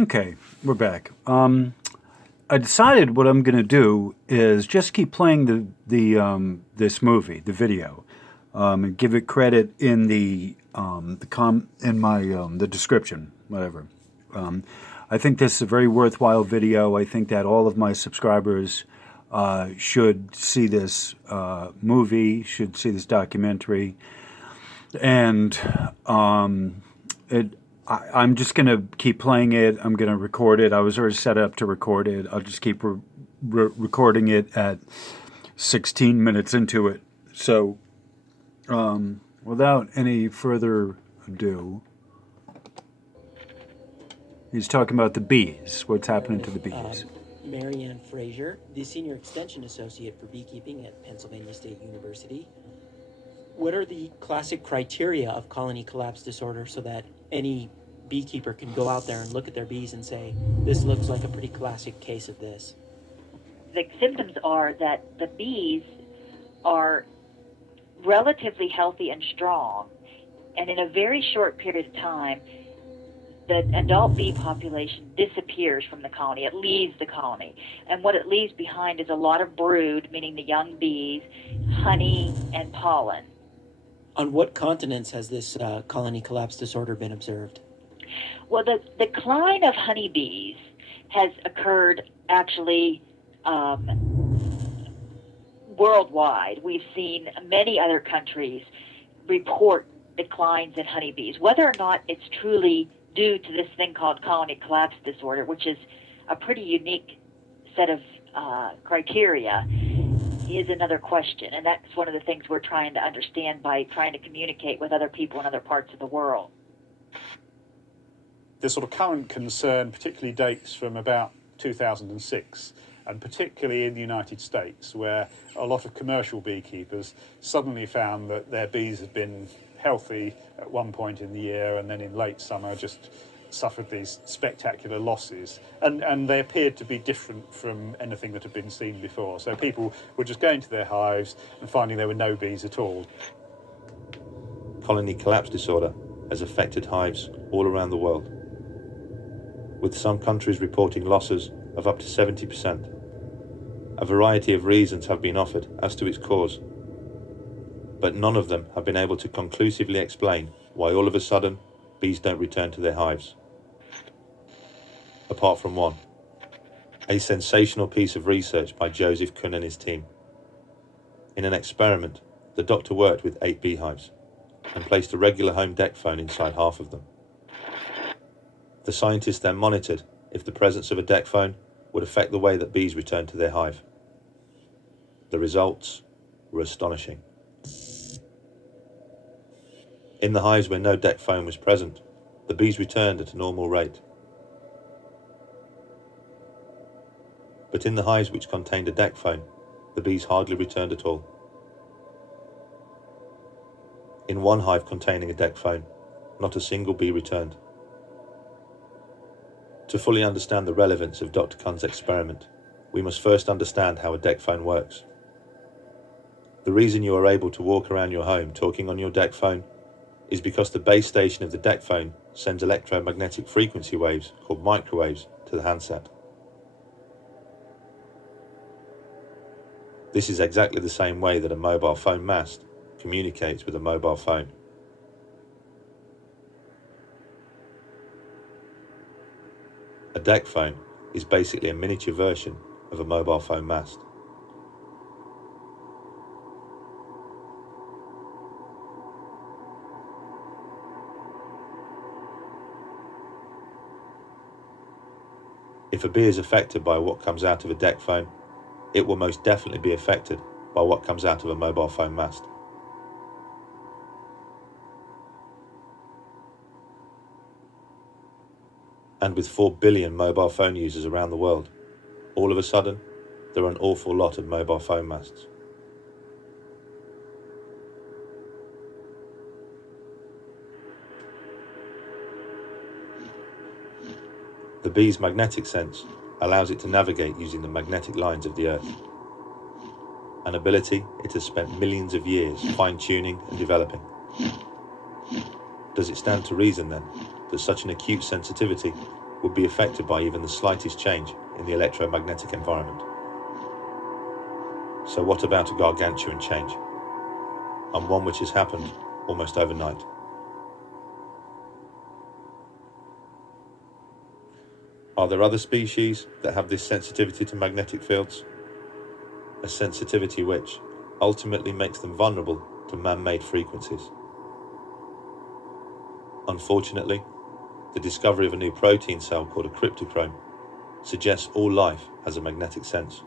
Okay, we're back. I decided what I'm going to do is just keep playing this movie, the video, and give it credit in the description, whatever. I think this is a very worthwhile video. I think that all of my subscribers should see this movie, should see this documentary, and I'm just going to keep playing it. I'm going to record it. I was already set up to record it. I'll just keep recording it at 16 minutes into it. So, without any further ado, he's talking about the bees. What's happening to the bees? Marianne Fraser, the Senior Extension Associate for Beekeeping at Pennsylvania State University. What are the classic criteria of colony collapse disorder so that any beekeeper can go out there and look at their bees and say, this looks like a pretty classic case of this? The symptoms are that the bees are relatively healthy and strong, and in a very short period of time, the adult bee population disappears from the colony. It leaves the colony. And what it leaves behind is a lot of brood, meaning the young bees, honey, and pollen. On what continents has this colony collapse disorder been observed? Well, the decline of honeybees has occurred actually worldwide. We've seen many other countries report declines in honeybees. Whether or not it's truly due to this thing called colony collapse disorder, which is a pretty unique set of criteria, is another question. And that's one of the things we're trying to understand by trying to communicate with other people in other parts of the world. The sort of current concern particularly dates from about 2006, and particularly in the United States, where a lot of commercial beekeepers suddenly found that their bees had been healthy at one point in the year and then in late summer just suffered these spectacular losses, and they appeared to be different from anything that had been seen before. So people were just going to their hives and finding there were no bees at all. Colony collapse disorder has affected hives all around the world, with some countries reporting losses of up to 70%. A variety of reasons have been offered as to its cause, but none of them have been able to conclusively explain why all of a sudden bees don't return to their hives. Apart from one, a sensational piece of research by Joseph Kuhn and his team. In an experiment, the doctor worked with 8 beehives and placed a regular home deck phone inside half of them. The scientists then monitored if the presence of a deck phone would affect the way that bees returned to their hive. The results were astonishing. In the hives where no deck phone was present, the bees returned at a normal rate. But in the hives which contained a deck phone, the bees hardly returned at all. In one hive containing a deck phone, not a single bee returned. To fully understand the relevance of Dr. Kuhn's experiment, we must first understand how a deck phone works. The reason you are able to walk around your home talking on your deck phone is because the base station of the deck phone sends electromagnetic frequency waves, called microwaves, to the handset. This is exactly the same way that a mobile phone mast communicates with a mobile phone. A deck phone is basically a miniature version of a mobile phone mast. If a bee is affected by what comes out of a deck phone, it will most definitely be affected by what comes out of a mobile phone mast. And with 4 billion mobile phone users around the world, all of a sudden, there are an awful lot of mobile phone masts. The bee's magnetic sense allows it to navigate using the magnetic lines of the Earth, an ability it has spent millions of years fine-tuning and developing. Does it stand to reason then that such an acute sensitivity would be affected by even the slightest change in the electromagnetic environment. So what about a gargantuan change, and one which has happened almost overnight? Are there other species that have this sensitivity to magnetic fields? A sensitivity which ultimately makes them vulnerable to man-made frequencies. Unfortunately, the discovery of a new protein cell called a cryptochrome suggests all life has a magnetic sense.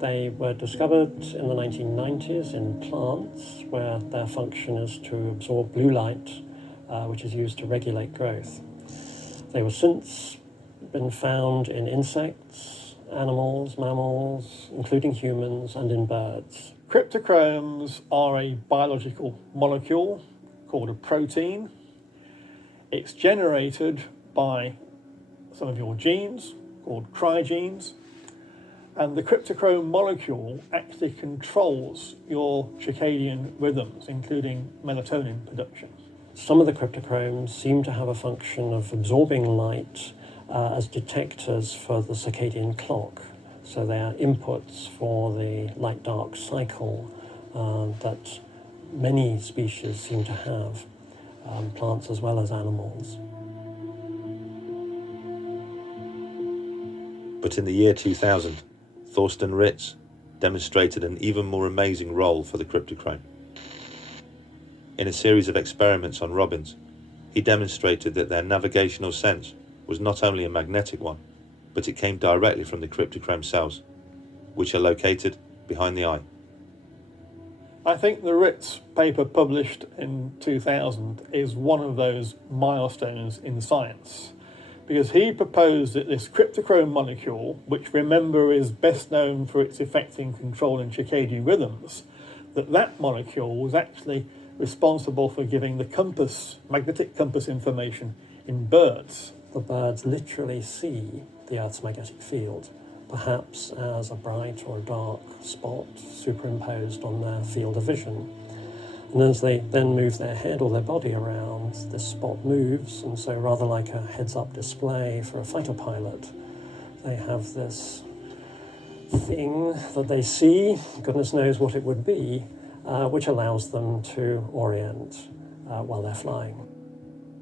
They were discovered in the 1990s in plants where their function is to absorb blue light, which is used to regulate growth. They were since been found in insects, animals, mammals, including humans, and in birds. Cryptochromes are a biological molecule called a protein. It's generated by some of your genes called cryogenes. And the cryptochrome molecule actually controls your circadian rhythms, including melatonin production. Some of the cryptochromes seem to have a function of absorbing light as detectors for the circadian clock. So they are inputs for the light-dark cycle that many species seem to have, plants as well as animals. But in the year 2000, Thorsten Ritz demonstrated an even more amazing role for the cryptochrome. In a series of experiments on robins, he demonstrated that their navigational sense was not only a magnetic one, but it came directly from the cryptochrome cells, which are located behind the eye. I think the Ritz paper published in 2000 is one of those milestones in science, because he proposed that this cryptochrome molecule, which remember is best known for its effect in controlling circadian rhythms, that molecule was actually responsible for giving the compass, magnetic compass information in birds. The birds literally see the Earth's magnetic field, perhaps as a bright or a dark spot superimposed on their field of vision. And as they then move their head or their body around, this spot moves, and so rather like a heads-up display for a fighter pilot, they have this thing that they see, goodness knows what it would be, which allows them to orient while they're flying.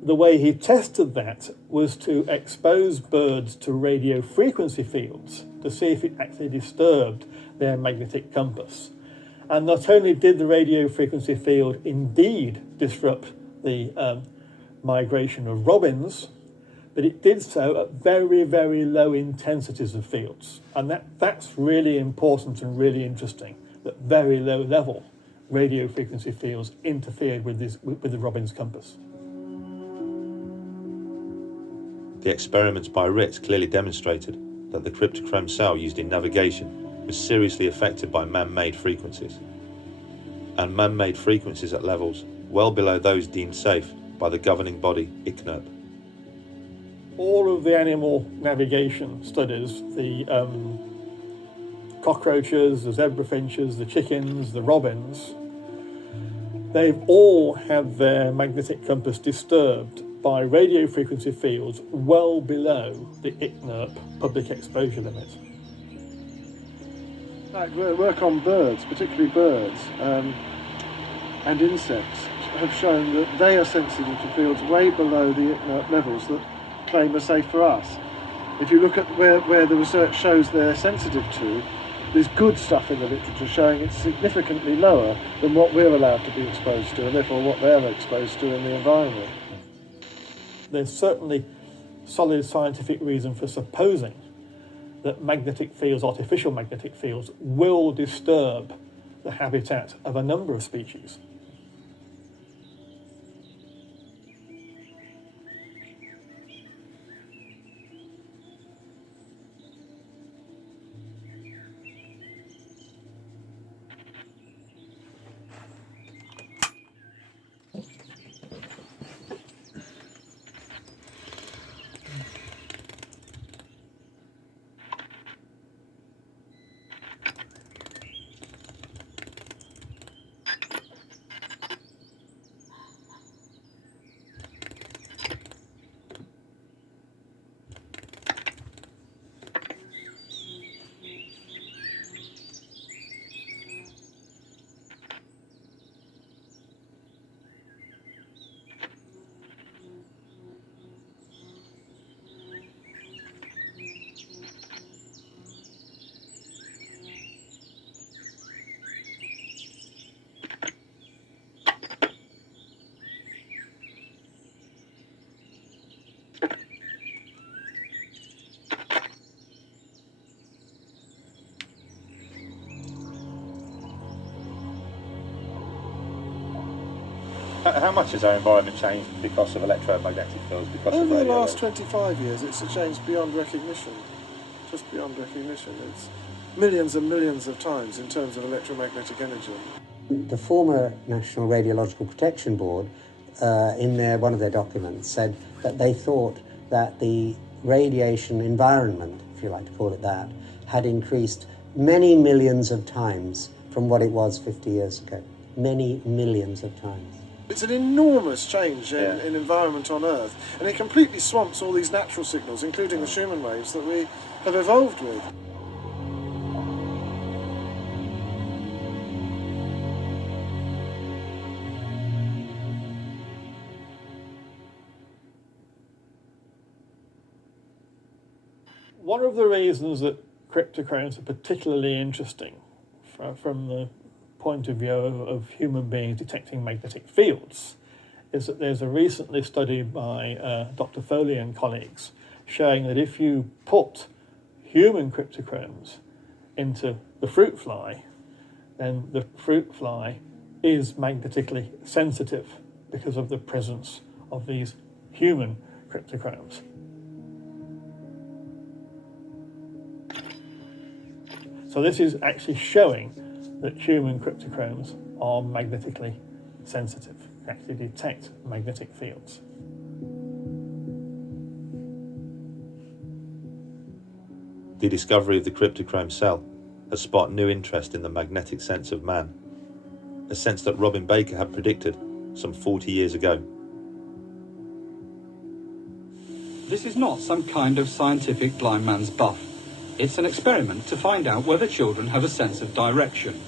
The way he tested that was to expose birds to radio frequency fields to see if it actually disturbed their magnetic compass. And not only did the radio frequency field indeed disrupt the migration of robins, but it did so at very, very low intensities of fields. And that's really important and really interesting, that very low level radio frequency fields interfered with the robin's compass. The experiments by Ritz clearly demonstrated that the cryptochrome cell used in navigation was seriously affected by man-made frequencies, and man-made frequencies at levels well below those deemed safe by the governing body ICNIRP. All of the animal navigation studies, the cockroaches, the zebra finches, the chickens, the robins, they've all had their magnetic compass disturbed by radio frequency fields well below the ICNIRP public exposure limit. Right, work on birds, particularly birds, and insects have shown that they are sensitive to fields way below the ICNIRP levels that claim are safe for us. If you look at where the research shows they're sensitive to, there's good stuff in the literature showing it's significantly lower than what we're allowed to be exposed to, and therefore what they're exposed to in the environment. There's certainly solid scientific reason for supposing that magnetic fields, artificial magnetic fields, will disturb the habitat of a number of species. How much has our environment changed because of electromagnetic fields? Because of Over the radio last waves? 25 years, it's a change beyond recognition. Just beyond recognition. It's millions and millions of times in terms of electromagnetic energy. The former National Radiological Protection Board, in one of their documents, said that they thought that the radiation environment, if you like to call it that, had increased many millions of times from what it was 50 years ago. Many millions of times. It's an enormous change in environment on Earth, and it completely swamps all these natural signals, including the Schumann waves that we have evolved with. One of the reasons that cryptochromes are particularly interesting from the point of view of human beings detecting magnetic fields is that there's a recently study by Dr. Foley and colleagues showing that if you put human cryptochromes into the fruit fly, then the fruit fly is magnetically sensitive because of the presence of these human cryptochromes. So this is actually showing that human cryptochromes are magnetically sensitive, actually detect magnetic fields. The discovery of the cryptochrome cell has sparked new interest in the magnetic sense of man, a sense that Robin Baker had predicted some 40 years ago. This is not some kind of scientific blind man's buff. It's an experiment to find out whether children have a sense of direction.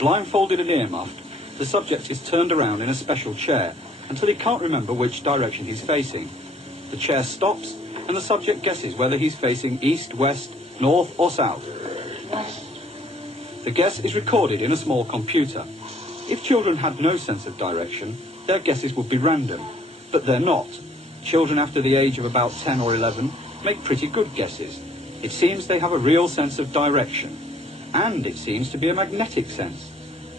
Blindfolded and ear-muffed, the subject is turned around in a special chair until he can't remember which direction he's facing. The chair stops and the subject guesses whether he's facing east, west, north or south. The guess is recorded in a small computer. If children had no sense of direction, their guesses would be random, but they're not. Children after the age of about 10 or 11 make pretty good guesses. It seems they have a real sense of direction, and it seems to be a magnetic sense.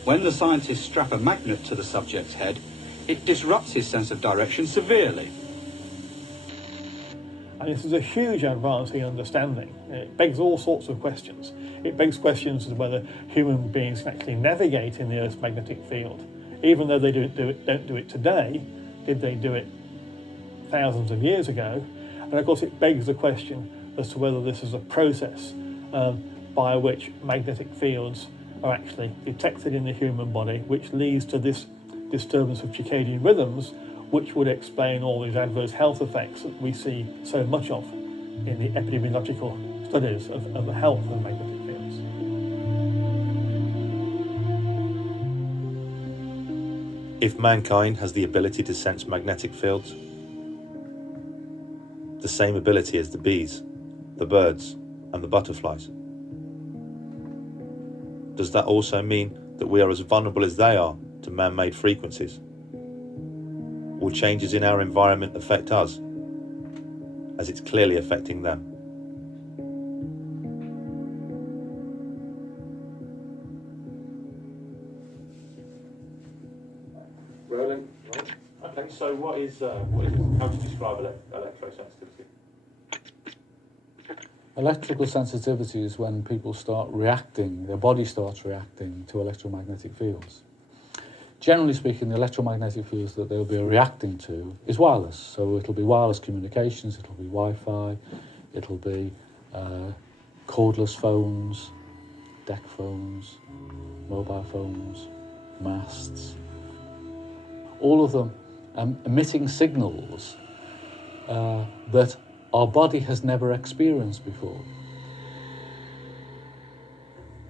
When the scientists strap a magnet to the subject's head, it disrupts his sense of direction severely. And this is a huge advance in understanding. It begs all sorts of questions. It begs questions as whether human beings can actually navigate in the Earth's magnetic field. Even though they don't do it today, did they do it thousands of years ago? And of course it begs the question as to whether this is a process by which magnetic fields are actually detected in the human body, which leads to this disturbance of circadian rhythms, which would explain all these adverse health effects that we see so much of in the epidemiological studies of the health of magnetic fields. If mankind has the ability to sense magnetic fields, the same ability as the bees, the birds, and the butterflies, does that also mean that we are as vulnerable as they are to man-made frequencies? Will changes in our environment affect us, as it's clearly affecting them? Rolling. Okay, so what is how do you describe electrosensitivity? Electrical sensitivity is when people start reacting, their body starts reacting to electromagnetic fields. Generally speaking, the electromagnetic fields that they'll be reacting to is wireless. So it'll be wireless communications, it'll be Wi-Fi, it'll be cordless phones, deck phones, mobile phones, masts. All of them emitting signals that our body has never experienced before.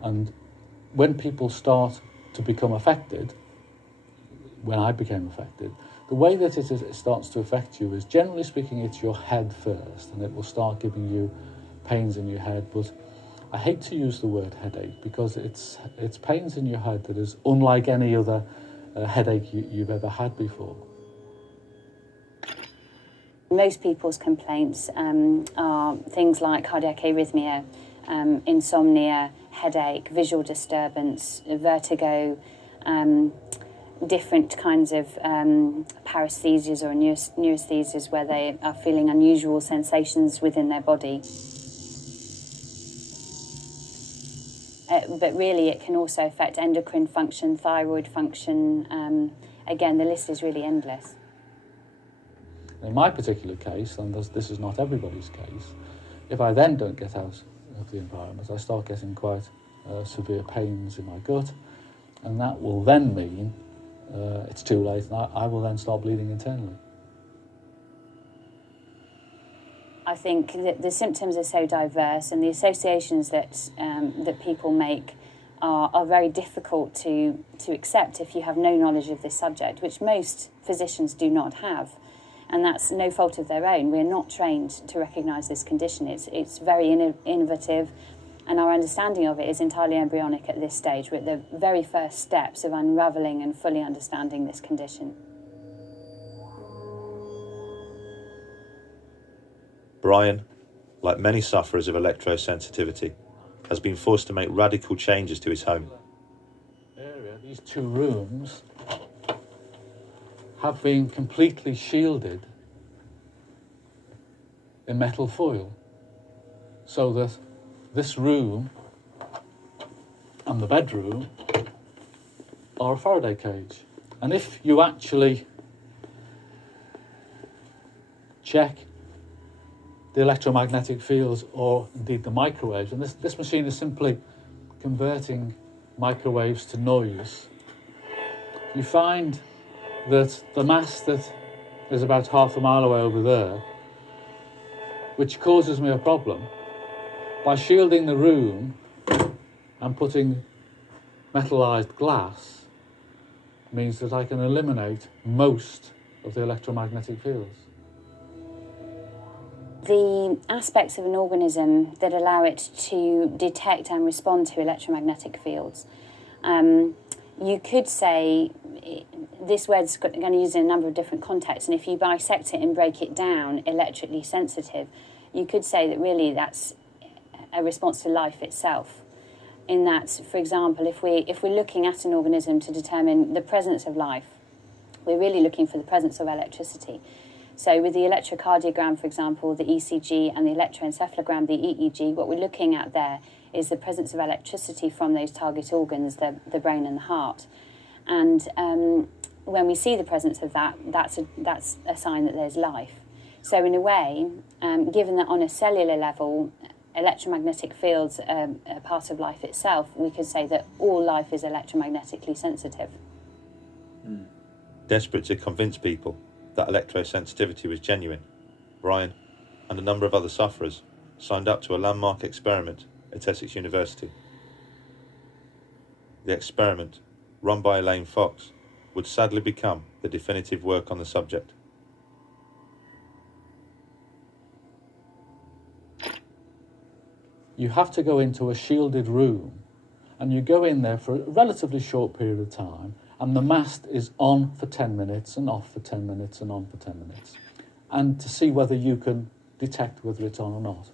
And when people start to become affected, when I became affected, the way that it starts to affect you is, generally speaking, it's your head first, and it will start giving you pains in your head. But I hate to use the word headache because it's pains in your head that is unlike any other headache you've ever had before. Most people's complaints are things like cardiac arrhythmia, insomnia, headache, visual disturbance, vertigo, different kinds of paresthesias or neurasthesias where they are feeling unusual sensations within their body. But really it can also affect endocrine function, thyroid function. Again, the list is really endless. In my particular case, and this is not everybody's case, if I then don't get out of the environment, I start getting quite severe pains in my gut, and that will then mean it's too late, and I will then start bleeding internally. I think that the symptoms are so diverse, and the associations that that people make are very difficult to accept if you have no knowledge of this subject, which most physicians do not have. And that's no fault of their own. We're not trained to recognise this condition. It's very innovative, and our understanding of it is entirely embryonic at this stage. We're at the very first steps of unravelling and fully understanding this condition. Brian, like many sufferers of electrosensitivity, has been forced to make radical changes to his home. These two rooms have been completely shielded in metal foil, so that this room and the bedroom are a Faraday cage. And if you actually check the electromagnetic fields or indeed the microwaves, and this machine is simply converting microwaves to noise, you find that the mast that is about half a mile away over there, which causes me a problem, by shielding the room and putting metallized glass, means that I can eliminate most of the electromagnetic fields. The aspects of an organism that allow it to detect and respond to electromagnetic fields. You could say, this word's going to use it in a number of different contexts, and if you bisect it and break it down, electrically sensitive, you could say that really that's a response to life itself. In that, for example, if we're looking at an organism to determine the presence of life, we're really looking for the presence of electricity. So with the electrocardiogram, for example, the ECG, and the electroencephalogram, the EEG, what we're looking at there is the presence of electricity from those target organs, the brain and the heart. And when we see the presence of that, that's a sign that there's life. So in a way, given that on a cellular level, electromagnetic fields are part of life itself, we could say that all life is electromagnetically sensitive. Desperate to convince people that electrosensitivity was genuine, Brian and a number of other sufferers signed up to a landmark experiment at Essex University. The experiment, run by Elaine Fox, would sadly become the definitive work on the subject. You have to go into a shielded room, and you go in there for a relatively short period of time, and the mast is on for 10 minutes and off for 10 minutes and on for 10 minutes, and to see whether you can detect whether it's on or not.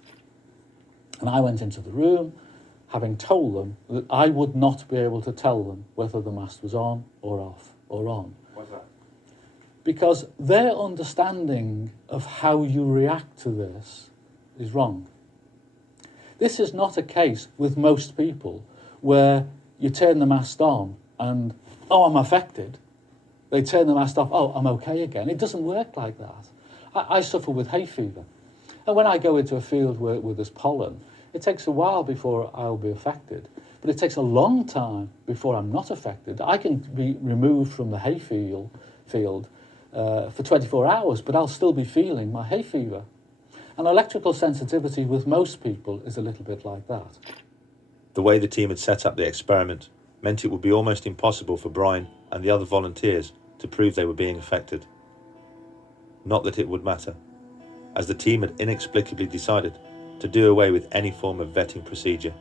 And I went into the room having told them that I would not be able to tell them whether the mast was on or off or on. Why's that? Because their understanding of how you react to this is wrong. This is not a case with most people where you turn the mast on and, oh, I'm affected. They turn the mast off, oh, I'm okay again. It doesn't work like that. I suffer with hay fever. And when I go into a field where there's pollen, it takes a while before I'll be affected. But it takes a long time before I'm not affected. I can be removed from the hay field for 24 hours, but I'll still be feeling my hay fever. And electrical sensitivity with most people is a little bit like that. The way the team had set up the experiment meant it would be almost impossible for Brian and the other volunteers to prove they were being affected. Not that it would matter, as the team had inexplicably decided to do away with any form of vetting procedure.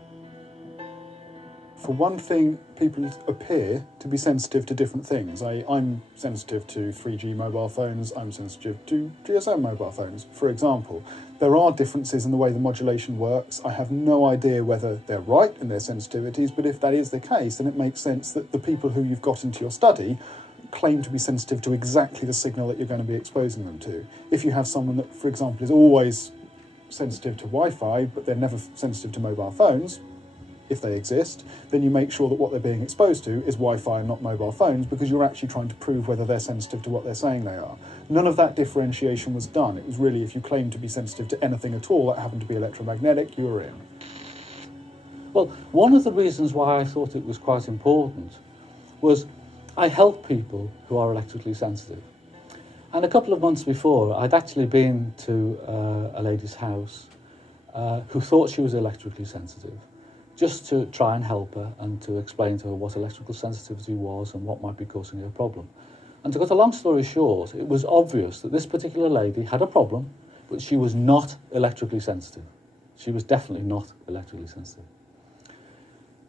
For one thing, people appear to be sensitive to different things. I'm sensitive to 3G mobile phones, I'm sensitive to GSM mobile phones, for example. There are differences in the way the modulation works. I have no idea whether they're right in their sensitivities, but if that is the case, then it makes sense that the people who you've got into your study claim to be sensitive to exactly the signal that you're going to be exposing them to. If you have someone that, for example, is always sensitive to Wi-Fi, but they're never sensitive to mobile phones, if they exist, then you make sure that what they're being exposed to is Wi-Fi and not mobile phones, because you're actually trying to prove whether they're sensitive to what they're saying they are. None of that differentiation was done. It was really, if you claim to be sensitive to anything at all that happened to be electromagnetic, you were in. Well, one of the reasons why I thought it was quite important was I help people who are electrically sensitive. And a couple of months before, I'd actually been to a lady's house who thought she was electrically sensitive, just to try and help her and to explain to her what electrical sensitivity was and what might be causing her problem. And to cut a long story short, it was obvious that this particular lady had a problem, but she was not electrically sensitive. She was definitely not electrically sensitive.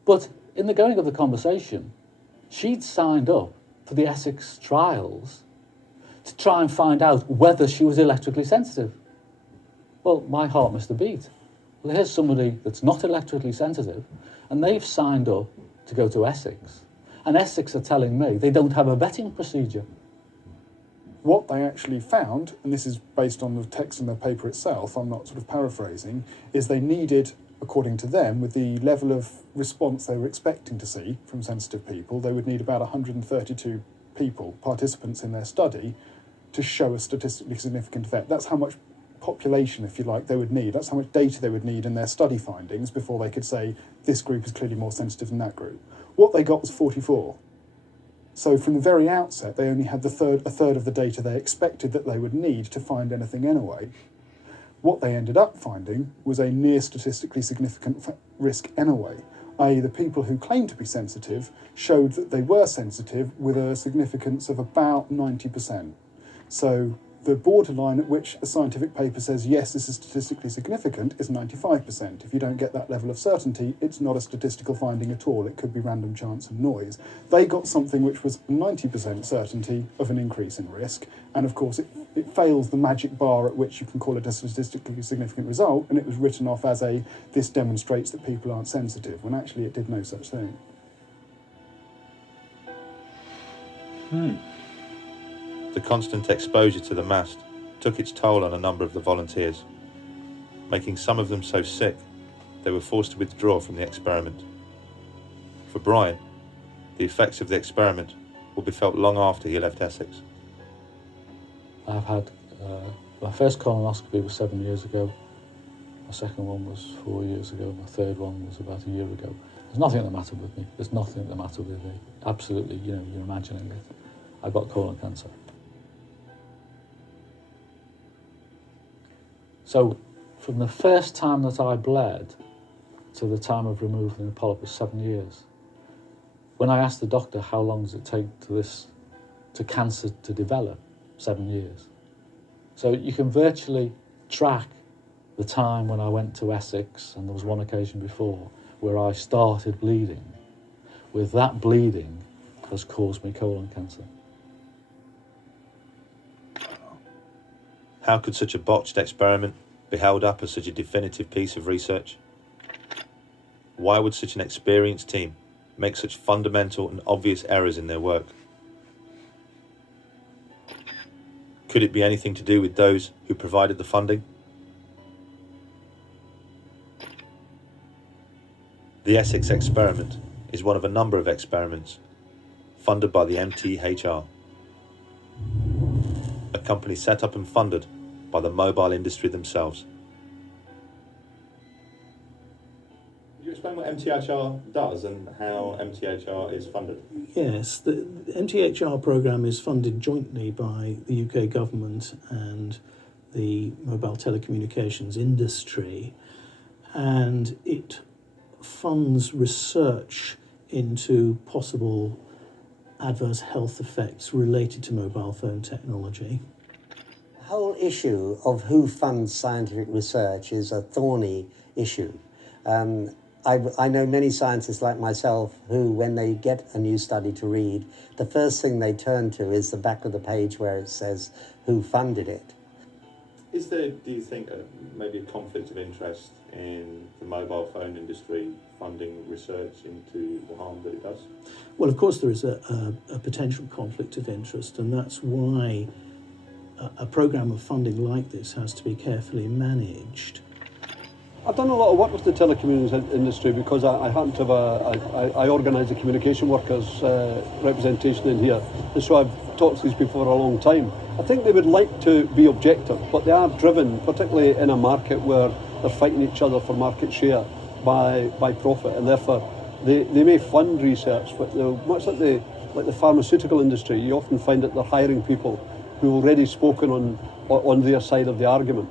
But in the going of the conversation, she'd signed up for the Essex trials to try and find out whether she was electrically sensitive. Well, my heart missed a beat. Well, here's somebody that's not electrically sensitive, and they've signed up to go to Essex. And Essex are telling me they don't have a vetting procedure. What they actually found, and this is based on the text in the paper itself, I'm not sort of paraphrasing, is they needed, according to them, with the level of response they were expecting to see from sensitive people, they would need about 132 people, participants in their study, to show a statistically significant effect. That's how much population, if you like, they would need. That's how much data they would need in their study findings before they could say this group is clearly more sensitive than that group. What they got was 44. So from the very outset, they only had a third of the data they expected that they would need to find anything anyway. What they ended up finding was a near statistically significant risk anyway, i.e. the people who claimed to be sensitive showed that they were sensitive with a significance of about 90%. So the borderline at which a scientific paper says, yes, this is statistically significant, is 95%. If you don't get that level of certainty, it's not a statistical finding at all. It could be random chance and noise. They got something which was 90% certainty of an increase in risk, and of course it fails the magic bar at which you can call it a statistically significant result, and it was written off as this demonstrates that people aren't sensitive, when actually it did no such thing. The constant exposure to the mast took its toll on a number of the volunteers, making some of them so sick they were forced to withdraw from the experiment. For Brian, the effects of the experiment will be felt long after he left Essex. I've had, my first colonoscopy was 7 years ago, my second one was 4 years ago, my third one was about a year ago. There's nothing the matter with me. There's nothing the matter with me. Absolutely, you're imagining it. I got colon cancer. So from the first time that I bled to the time of removing the polyp was 7 years. When I asked the doctor how long does it take to cancer to develop, 7 years. So you can virtually track the time when I went to Essex, and there was one occasion before where I started bleeding. With that bleeding has caused me colon cancer. How could such a botched experiment be held up as such a definitive piece of research? Why would such an experienced team make such fundamental and obvious errors in their work? Could it be anything to do with those who provided the funding? The Essex Experiment is one of a number of experiments funded by the Mthr, a company set up and funded by the mobile industry themselves. Could you explain what Mthr does and how Mthr is funded? Yes, the Mthr programme is funded jointly by the UK government and the mobile telecommunications industry, and it funds research into possible adverse health effects related to mobile phone technology. The whole issue of who funds scientific research is a thorny issue. I know many scientists like myself who, when they get a new study to read, the first thing they turn to is the back of the page where it says who funded it. Is there, do you think, maybe a conflict of interest in the mobile phone industry funding research into the harm that it does? Well, of course there is a potential conflict of interest, and that's why a programme of funding like this has to be carefully managed. I've done a lot of work with the telecommunications industry because I happen to have I organise the communication workers representation in here, and so I've talked to these people for a long time. I think they would like to be objective, but they are driven, particularly in a market where they're fighting each other for market share by profit, and therefore they may fund research, but much like the pharmaceutical industry, you often find that they're hiring people who've already spoken on their side of the argument.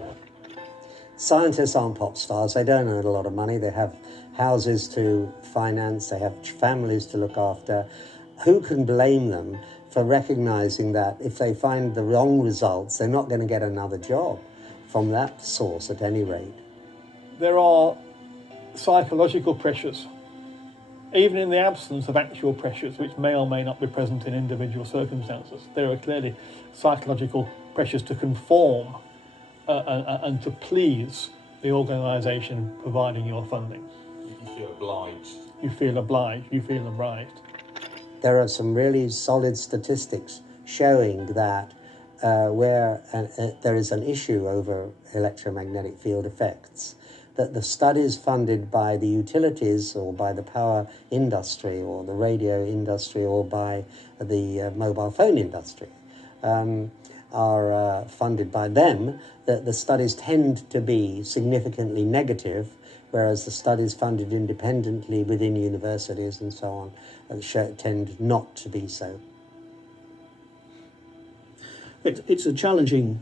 Scientists aren't pop stars. They don't earn a lot of money. They have houses to finance. They have families to look after. Who can blame them for recognising that if they find the wrong results, they're not going to get another job from that source at any rate? There are psychological pressures, even in the absence of actual pressures, which may or may not be present in individual circumstances. There are clearly psychological pressures to conform and to please the organisation providing your funding. You feel obliged. You feel obliged, you feel obliged. There are some really solid statistics showing that where there is an issue over electromagnetic field effects, that the studies funded by the utilities or by the power industry or the radio industry or by the mobile phone industry are funded by them, that the studies tend to be significantly negative, whereas the studies funded independently within universities and so on tend not to be so. It's a challenging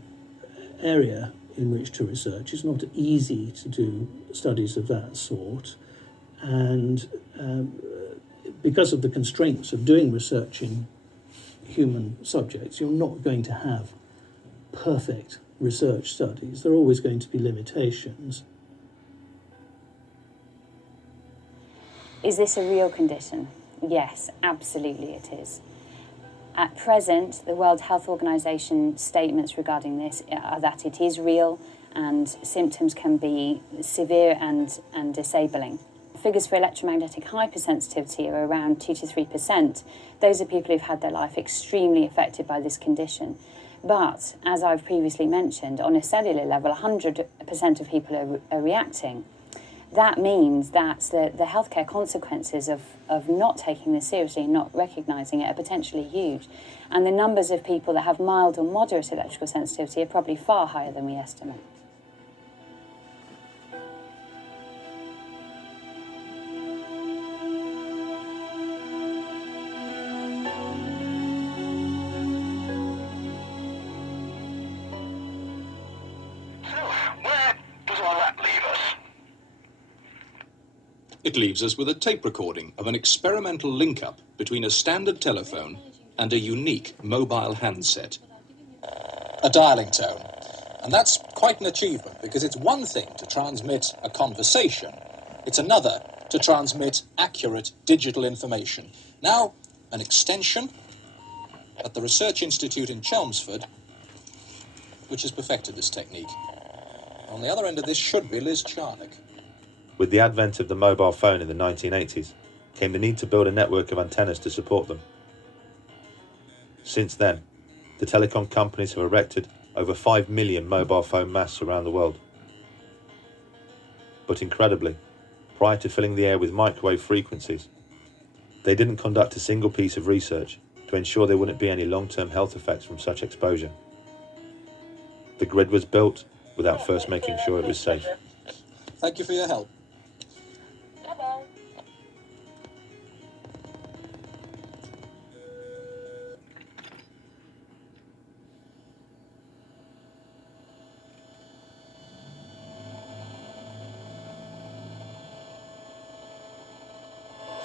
area in which to research. It's not easy to do studies of that sort, and because of the constraints of doing research in human subjects, you're not going to have perfect research studies. There are always going to be limitations. Is this a real condition? Yes, absolutely it is. At present, the World Health Organization statements regarding this are that it is real and symptoms can be severe and disabling. Figures for electromagnetic hypersensitivity are around 2 to 3%. Those are people who've had their life extremely affected by this condition. But, as I've previously mentioned, on a cellular level, 100% of people are reacting. That means that the healthcare consequences of not taking this seriously and not recognising it are potentially huge. And the numbers of people that have mild or moderate electrical sensitivity are probably far higher than we estimate. It leaves us with a tape recording of an experimental link-up between a standard telephone and a unique mobile handset. A dialing tone. And that's quite an achievement, because it's one thing to transmit a conversation. It's another to transmit accurate digital information. Now, an extension at the Research Institute in Chelmsford, which has perfected this technique. On the other end of this should be Liz Charnock. With the advent of the mobile phone in the 1980s, came the need to build a network of antennas to support them. Since then, the telecom companies have erected over 5 million mobile phone masts around the world. But incredibly, prior to filling the air with microwave frequencies, they didn't conduct a single piece of research to ensure there wouldn't be any long-term health effects from such exposure. The grid was built without first making sure it was safe. Thank you for your help.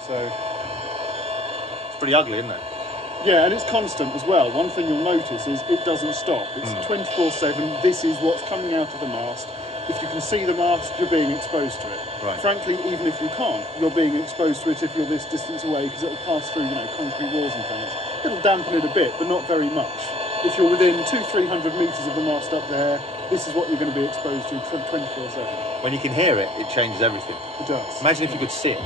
So It's pretty ugly, isn't it? yeah, and it's constant as well. One thing you'll notice is it doesn't stop. It's 24/7. This is what's coming out of the mast. If you can see the mast, you're being exposed to it. Right. Frankly, even if you can't, you're being exposed to it if you're this distance away, because it'll pass through, concrete walls and things. It'll dampen it a bit, but not very much. if you're within 200-300 metres of the mast up there, this is what you're going to be exposed to 24/7. When you can hear it, it changes everything. It does. Imagine if you could see it.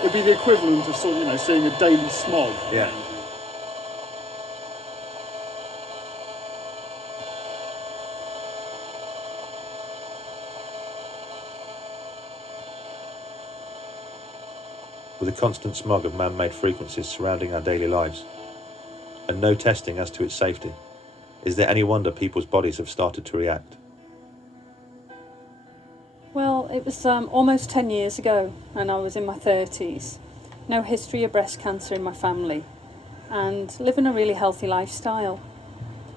It'd be the equivalent of sort of, you know, seeing a daily smog. Yeah. With a constant smog of man-made frequencies surrounding our daily lives, and no testing as to its safety, is there any wonder people's bodies have started to react? Well, it was almost 10 years ago, and I was in my 30s. No history of breast cancer in my family, and living a really healthy lifestyle.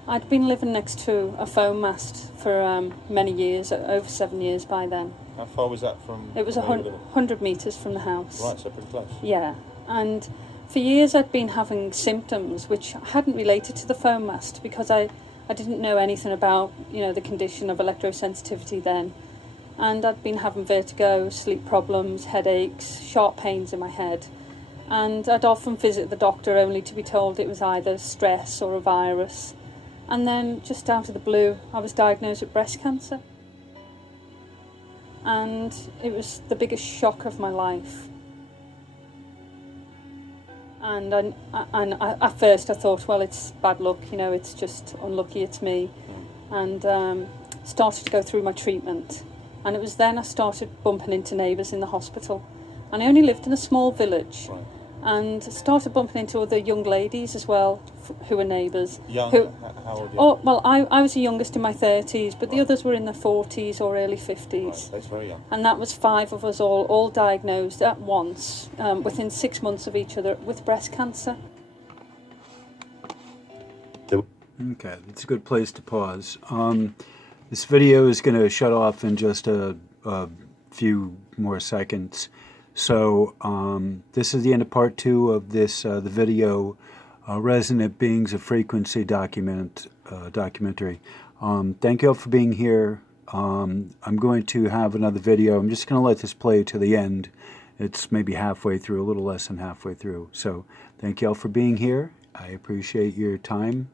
I'd been living next to a foam mast for many years, over 7 years by then. How far was that from? It was 100 metres from the house. Right, so pretty close. Yeah, and for years I'd been having symptoms which hadn't related to the foam mast because I didn't know anything about, you know, the condition of electrosensitivity then. And I'd been having vertigo, sleep problems, headaches, sharp pains in my head. And I'd often visit the doctor only to be told it was either stress or a virus. And then, just out of the blue, I was diagnosed with breast cancer. And it was the biggest shock of my life. And at first I thought, well, it's bad luck, you know, it's just unlucky, it's me. And started to go through my treatment. And it was then I started bumping into neighbours in the hospital. And I only lived in a small village. Right. And started bumping into other young ladies as well, who were neighbours. Young? How old are you? Oh, well, I was the youngest in my 30s, but the others were in their 40s or early 50s. Right, that's very young. And that was 5 of us all diagnosed at once, within 6 months of each other, with breast cancer. Okay, that's a good place to pause. This video is going to shut off in just a few more seconds. So this is the end of part 2 of this the video Resonant Beings of Frequency documentary. Thank you all for being here. I'm going to have another video. I'm just going to let this play to the end. It's maybe halfway through, a little less than halfway through. So thank you all for being here. I appreciate your time.